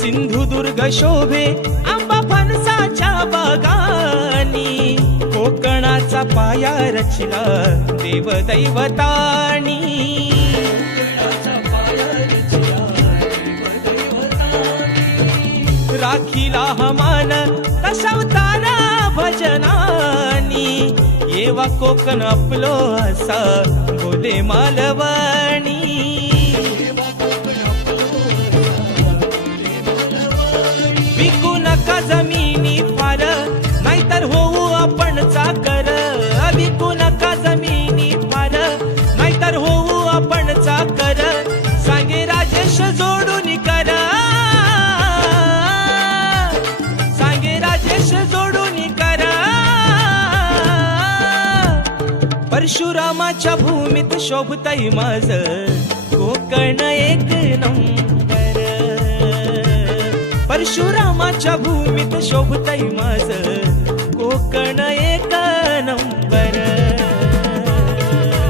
सिंधुदुर्ग शोभे आंबा फणसाच्या बागानी, कोकणाचा पाया रचला देव दैवतानी. राखीला हमान दशावतारा भजनानी, येवा कोकण आपलो असा बोले मालवणी. विकू नका जमिनी फार, नाहीतर होऊ आपण चाकर. विकू नका जमिनी फार, नाहीतर होऊ आपण चाकर. सांगे राजेश जोडून करा, सांगे राजेश जोडून करा. परशुरामाच्या भूमीत शोभतय माझ कोकण एक नंबर. परशुरामाच्या भूमीत शोभतय माझ कोकण एक नंबर.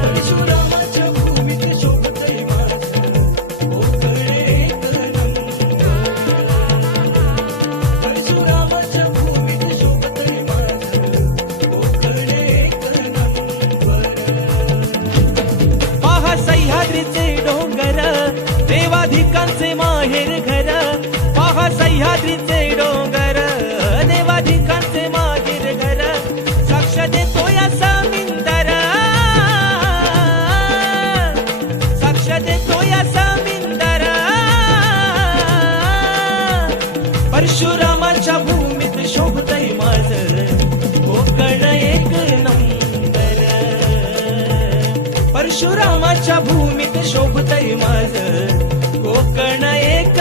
परशुरामाच्या भूमीत शोभतय माझ कोकण एक नंबर. परशुरामाच्या भूमीत शोभतय माझ कोकण एक नंबर. पहा सह्याद्रीचे डोंगर, देवाधिकांचे माहेर घर. पहा सह्याद्रीचे डोंगर, देवाधिकांचे माहेर घर. साक्ष देतो या समिंदर, साक्ष देतो या समिंदर. परशुरामाच्या भूमीत शोभतय माझ कोकण एक नंबर. परशुरामाच्या भूमीत शोभतय माझ कोकण एक